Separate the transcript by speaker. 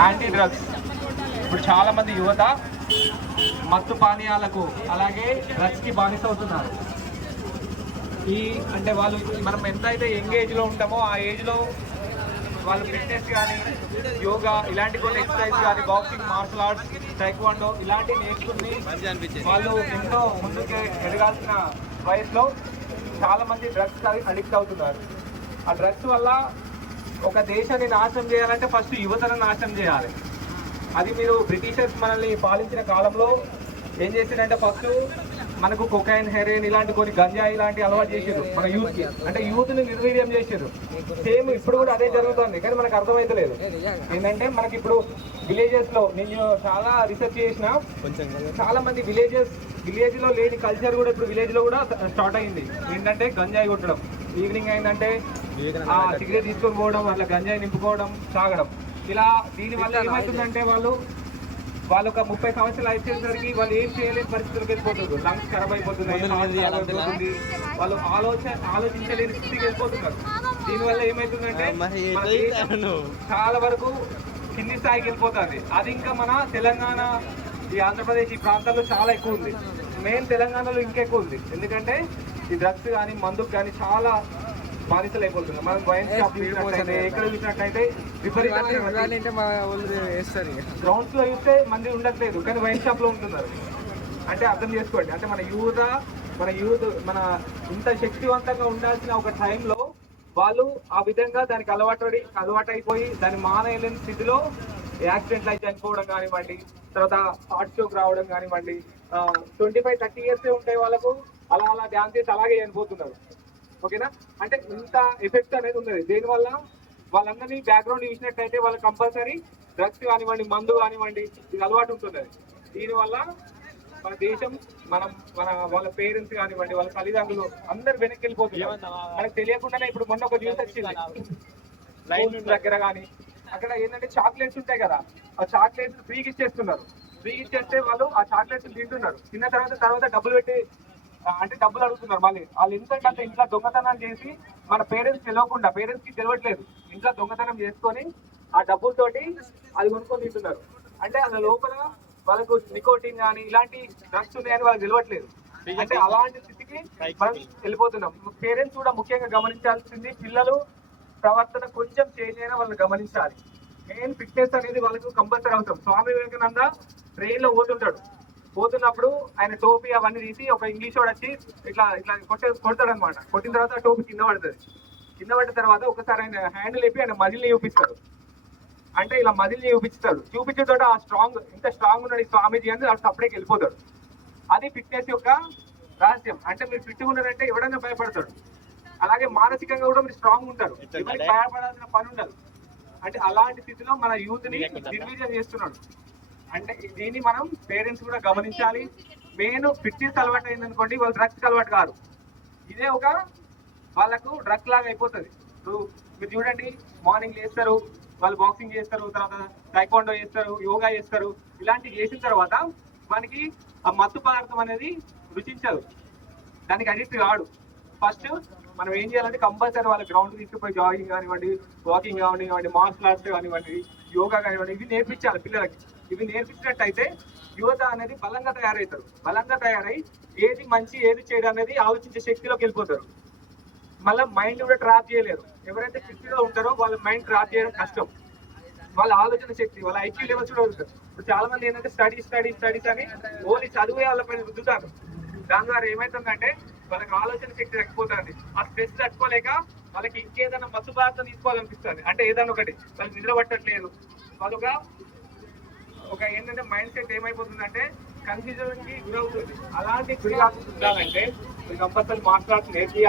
Speaker 1: Anti drugs ఇప్పుడు చాలా మంది యువత మత్తు పానీయాలకు అలాగే డ్రగ్స్కి బానిస అవుతున్నారు. ఈ అంటే వాళ్ళు మనం ఎంత అయితే యంగ్ ఏజ్లో ఉంటామో ఆ ఏజ్లో వాళ్ళు ఫిట్నెస్ కానీ యోగా ఇలాంటి కొన్ని ఎక్సర్సైజ్ కానీ బాక్సింగ్ మార్షల్ ఆర్ట్స్ టైక్వాండో ఇలాంటివి నేర్చుకుని వాళ్ళు ఎంతో ముందుకు ఎదగాల్సిన వయసులో చాలా మంది డ్రగ్స్ అడిక్ట్ అవుతున్నారు. ఆ డ్రగ్స్ వల్ల ఒక దేశాన్ని నాశనం చేయాలంటే ఫస్ట్ యువతను నాశనం చేయాలి. అది మీరు బ్రిటిషర్స్ మనల్ని పాలించిన కాలంలో ఏం చేసిందంటే ఫస్ట్ మనకు కొకైన్ హెరైన్ ఇలాంటి కొన్ని గంజాయి ఇలాంటి అలవాటు చేసారు మన యూత్కి అంటే యూత్ని నిర్వీర్యం చేసారు సేమ్ ఇప్పుడు కూడా అదే జరుగుతుంది కానీ మనకు అర్థమైతలేదు. ఏంటంటే మనకి ఇప్పుడు విలేజెస్లో నేను చాలా రీసెర్చ్ చేసిన చాలా మంది విలేజెస్ విలేజ్లో లేని కల్చర్ కూడా ఇప్పుడు విలేజ్లో కూడా స్టార్ట్ అయింది. ఏంటంటే గంజాయి కొట్టడం. ఈవినింగ్ అయిందంటే సిగరెట్ తీసుకొని పోవడం వాళ్ళ గంజాయి నింపుకోవడం తాగడం. ఇలా దీని వల్ల ఏమవుతుందంటే వాళ్ళు వాళ్ళు ఒక ముప్పై సంవత్సరాలు అయిపోయేసరికి వాళ్ళు ఏం చేయలేని పరిస్థితులకు వెళ్ళిపోతున్నారు. లంగ్స్ ఖరాబ్ అయిపోతున్నాయి అయిపోతుంది. వాళ్ళు ఆలోచన ఆలోచించలేని స్థితికి వెళ్ళిపోతున్నారు. దీనివల్ల దేశం చాలా వరకు కింది స్థాయికి వెళ్ళిపోతుంది. అది ఇంకా మన తెలంగాణ ఈ ఆంధ్రప్రదేశ్ ఈ ప్రాంతాల్లో చాలా ఎక్కువ ఉంది. మెయిన్ తెలంగాణలో ఇంకా ఎక్కువ ఉంది. ఎందుకంటే ఈ డ్రగ్స్ కానీ మందుకు కానీ చాలా మనం వైన్ షాప్ చూసినట్టయితే ఎక్కడ చూసినట్టయితే విపరీతమైన
Speaker 2: మా వాళ్ళు వేస్తారు ఇక.
Speaker 1: గ్రౌండ్స్లో చూస్తే మంది ఉండట్లేదు కానీ వైన్ షాప్లో ఉంటున్నారు. అంటే అర్థం చేసుకోండి. అంటే మన యూత్ మన యూత్ మన ఇంత శక్తివంతంగా ఉండాల్సిన ఒక టైంలో వాళ్ళు ఆ విధంగా దానికి అలవాటు అలవాటు అయిపోయి దాన్ని మానేయలేని స్థితిలో యాక్సిడెంట్లు అయితే చనిపోవడం కానివ్వండి తర్వాత హార్ట్ స్ట్రోక్ రావడం కానివ్వండి ట్వంటీ ఫైవ్ థర్టీ ఇయర్స్ ఉంటాయి వాళ్ళకు అలా అలా ధ్యాన్ చేసి అలాగే చనిపోతున్నారు. ఓకేనా? అంటే ఇంత ఎఫెక్ట్ అనేది ఉన్నది. దీనివల్ల? వాళ్ళందరినీ బ్యాక్గ్రౌండ్ చూసినట్టయితే వాళ్ళకి కంపల్సరీ డ్రగ్స్ కానివ్వండి మందు కానివ్వండి ఇది అలవాటు ఉంటుంది దీనివల్ల మన దేశం మనం మన వాళ్ళ పేరెంట్స్ కానివ్వండి వాళ్ళ తల్లిదండ్రులు అందరు వెనక్కి వెళ్ళిపోతున్నారు మనకు తెలియకుండానే ఇప్పుడు మొన్న ఒక న్యూస్ వచ్చింది. లైన్ దగ్గర కానీ అక్కడ ఏంటంటే చాక్లెట్స్ ఉంటాయి కదా ఆ చాక్లెట్స్ ఫ్రీగా ఇచ్చేస్తున్నారు. ఫ్రీగా ఇచ్చేస్తే వాళ్ళు ఆ చాక్లెట్స్ తింటున్నారు. తిన్న తర్వాత తర్వాత డబ్బులు పెట్టి అంటే డబ్బులు అడుగుతున్నారు మళ్ళీ. వాళ్ళు ఎందుకంటే ఇంట్లో దొంగతనం చేసి మన పేరెంట్స్ తెలియకుండా పేరెంట్స్కి తెలియట్లేదు ఇంట్లో దొంగతనం చేసుకొని ఆ డబ్బులతోటి అది కొనుక్కొని తింటున్నారు. అంటే అలా లోపల వాళ్ళకు నికోటిన్ కానీ ఇలాంటి డ్రగ్స్ ఉన్నాయని వాళ్ళకి తెలియట్లేదు అంటే అలాంటి స్థితికి మనం వెళ్ళిపోతున్నాం. పేరెంట్స్ కూడా ముఖ్యంగా గమనించాల్సింది పిల్లలు ప్రవర్తన కొంచెం చేంజ్ అయినా వాళ్ళు గమనించాలి. మెయిన్ ఫిట్నెస్ అనేది వాళ్ళకు కంపల్సరీ అవసరం స్వామి వివేకానంద ట్రైన్లో పోతుంటాడు. పోతున్నప్పుడు ఆయన టోపీ అవన్నీ తీసి ఒక ఇంగ్లీష్ వాడు వచ్చి ఇట్లా ఇట్లా కొట్టే కొడతాడు అనమాట కొట్టిన తర్వాత టోపీ కింద పడుతుంది. కింద పడిన తర్వాత ఒకసారి ఆయన హ్యాండ్ లేపి ఆయన మజిల్ని చూపిస్తాడు. అంటే ఇలా మజిల్ని చూపిస్తాడు. చూపించడం ఆ స్ట్రాంగ్ ఇంత స్ట్రాంగ్ ఉన్నాడు ఈ స్వామీజీ అని అప్పుడు సపరేట్కి వెళ్ళిపోతాడు. అది ఫిట్నెస్ యొక్క రహస్యం. అంటే మీరు ఫిట్గా ఉన్నారంటే ఎవడైనా భయపడతాడు. అలాగే మానసికంగా కూడా మీరు స్ట్రాంగ్ ఉంటారు. ఎవరికి భయపడాల్సిన పని ఉండదు. అంటే అలాంటి స్థితిలో మన యూత్ని నిర్వీర్యం చేస్తున్నాడు. అంటే దీన్ని మనం పేరెంట్స్ కూడా గమనించాలి. మెయిన్ ఫిట్నెస్ అలవాటు అయింది అనుకోండి వాళ్ళు డ్రగ్స్ అలవాటు కాదు ఇదే ఒక వాళ్ళకు డ్రగ్ లాగా అయిపోతుంది. ఇప్పుడు మీరు చూడండి మార్నింగ్ చేస్తారు వాళ్ళు బాక్సింగ్ చేస్తారు తర్వాత టైక్వాండో చేస్తారు యోగా చేస్తారు ఇలాంటివి చేసిన తర్వాత మనకి ఆ మత్తు పదార్థం అనేది రుచించదు. దానికి అడిక్ట్ కాడు. ఫస్ట్ మనం ఏం చేయాలంటే కంపల్సరీ వాళ్ళ గ్రౌండ్ తీసుకుపోయి జాగింగ్ కానివ్వండి వాకింగ్ కానివ్వండి మార్షల్ ఆర్ట్స్ కానివ్వండి యోగా కానివ్వండి ఇవి నేర్పించాలి పిల్లలకి. ఇవి నేర్పించినట్టయితే యువత అనేది బలంగా తయారవుతారు. బలంగా తయారై ఏది మంచి ఏది చేయడం అనేది ఆలోచించే శక్తిలోకి వెళ్ళిపోతారు. మళ్ళీ మైండ్ కూడా ట్రాప్ చేయలేరు. ఎవరైతే శక్తిలో ఉంటారో వాళ్ళ మైండ్ ట్రాప్ చేయడం కష్టం. వాళ్ళ ఆలోచన శక్తి వాళ్ళ ఐక్యూ లెవెల్స్ కూడా ఉంటారు ఇప్పుడు చాలా మంది ఏంటంటే స్టడీ స్టడీ స్టడీస్ అని ఓన్లీ చదువే వాళ్ళపైన రుద్దుతారు దాని ద్వారా ఏమైతుందంటే వాళ్ళకి ఆలోచన శక్తి తగ్గిపోతుంది. ఆ స్ట్రెస్ తట్టుకోలేక వాళ్ళకి ఇంకేదైనా మత్తు పదార్థం తీసుకోవాలనిపిస్తుంది. అంటే ఏదైనా ఒకటి వాళ్ళకి నిద్ర పట్టట్లేదు ఒక ఏంటంటే మైండ్ సెట్ ఏమైపోతుందంటే కన్ఫ్యూజన్కి గురవుతుంది. అలాంటి గురి కాకుండా ఉండాలంటే కంపల్సరీ మార్షల్ ఆర్ట్స్ నేర్పి